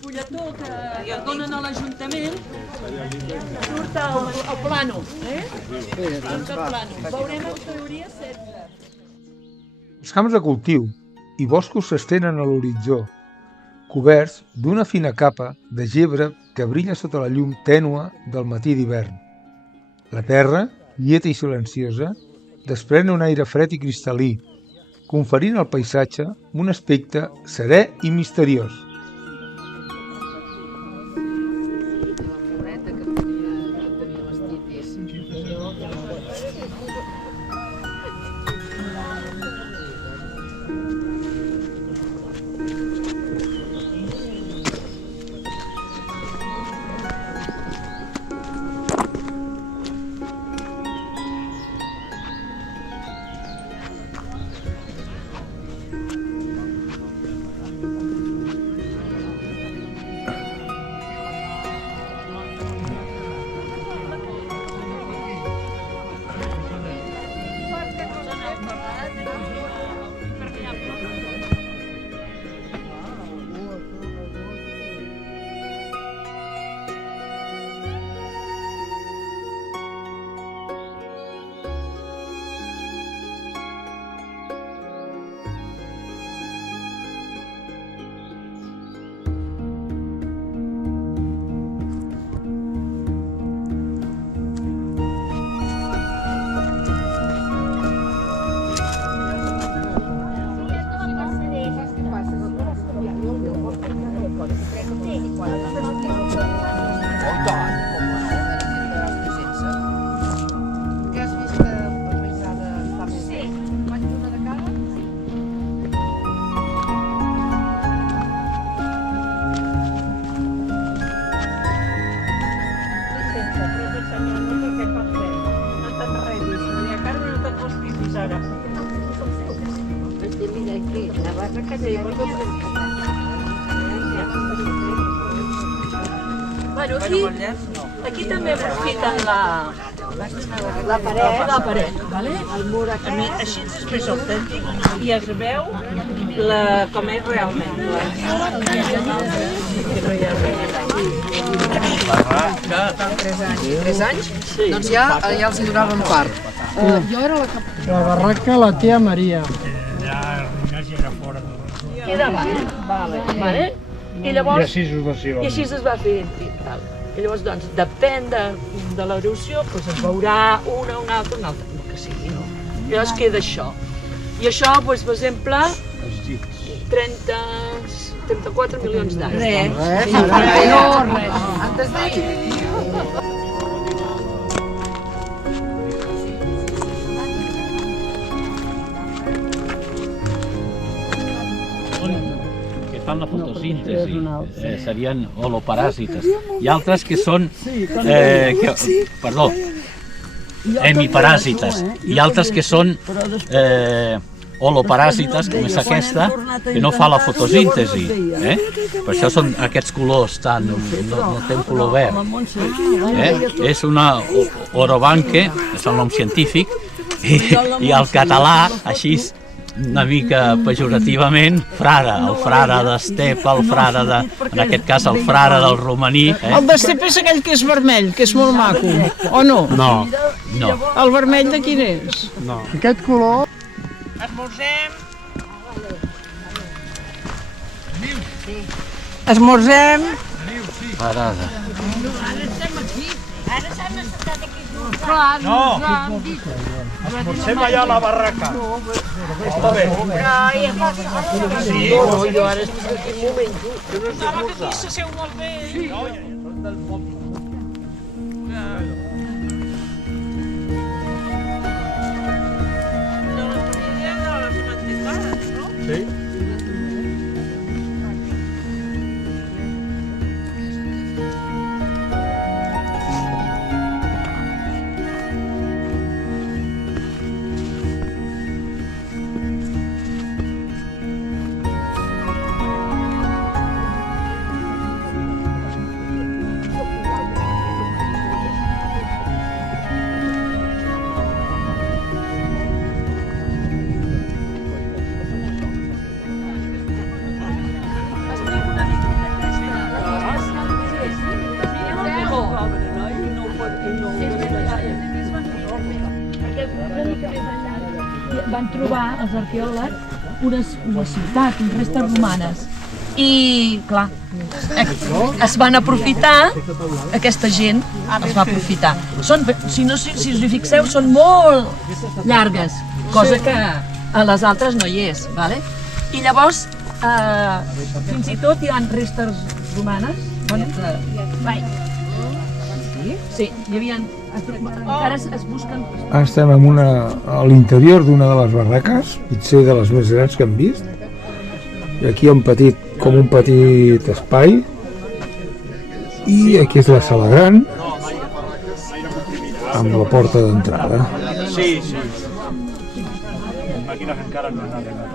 Fulletó que donen a l'Ajuntament surt el plano, Surt el plano. Veurem en teoria 16. Els camps de cultiu i boscos s'estenen a l'horitzó, coberts d'una fina capa de gebre que brilla sota la llum tènue del matí d'hivern. La terra, quieta i silenciosa, desprèn un aire fred i cristal·lí, conferint al paisatge un aspecte serè i misteriós. Bueno, aquí també aprofiten la paret, vale? Així és més autèntic i es veu com és realment. Tres anys? Doncs ja els hi donaven part. Jo era la barraca la tia Maria. I davant, vale? I llavors... I així es va fer. I llavors, doncs, depèn de l'erosió, doncs es veurà una altra, el que sigui, no? I llavors queda això. I això, doncs, per exemple, 34 milions d'anys. Res. Antes d'ahir. fan la fotosíntesi, serien holoparàsites, i altres que són hemiparàsites, i altres que són holoparàsites, com és aquesta, que no fa la fotosíntesi. Per això són aquests colors tan... no té un color verd. És una orobanque, és el nom científic, i el català, així, una mica pejorativament, frare, el frare d'estepa, el frare de... en aquest cas el frare del romaní. El d'estepa és aquell que és vermell, que és molt maco, o no? No. El vermell de quin és? No. Aquest color... Esmorzem. Parada. Ara s'han assentat aquí. No! Esmorzem allà a la barraca. Està bé. Però ja fa... Sí. No, jo ara estic aquí un moment, jo no sé esmorzar. Aquí s'asseu molt bé. Sí. van trobar, els arqueòlegs, una ciutat, unes restes romanes. I, clar, es van aprofitar, aquesta gent es va aprofitar. Són, si us hi fixeu, són molt llargues, cosa que a les altres no hi és, vale? I llavors, fins i tot hi ha restes romanes. Sí, hi havia... Encara es busquen... Estem a l'interior d'una de les barraques, potser de les més grans que hem vist. I aquí hi ha com un petit espai. I aquí és la sala gran, amb la porta d'entrada. Sí, sí. Les màquines encara no han arribat.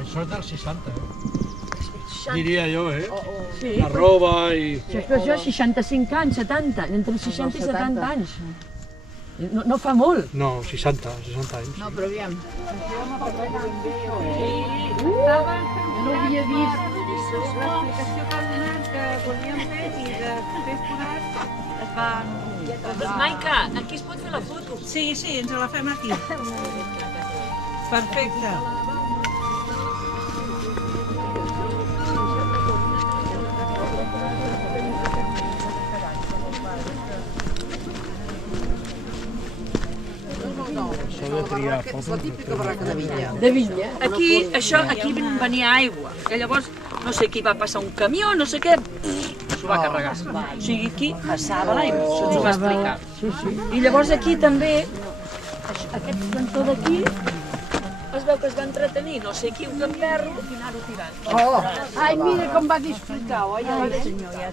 Això és dels 60, diria jo, Sí. La roba i... Això 65 anys, 70, entre 60 i 70 anys. No fa molt. No, 60 anys. No, però aviam. Jo no havia vist l'explicació que han donat que volíem fer i després posat es van... Maica, aquí es pot fer la foto. Sí, ens la fem aquí. Perfecte. És la típica barraca de vinya. De vinya. Aquí venia aigua, que llavors no sé qui va passar un camió, no sé què, s'ho va carregar. O sigui, aquí passava l'aigua, se'ns ho va explicar. I llavors aquí també, aquest cantó d'aquí, es veu que es va entretenir, no sé qui, un gamberro, i anar-ho tirant. Ai, mira com va disfrutar, oi? Ai, senyor, ja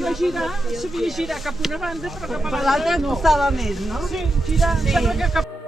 Jo girar, sabia girar cap a una banda, però cap a l'altra costava més, no? Sí, girar, sembla que cap...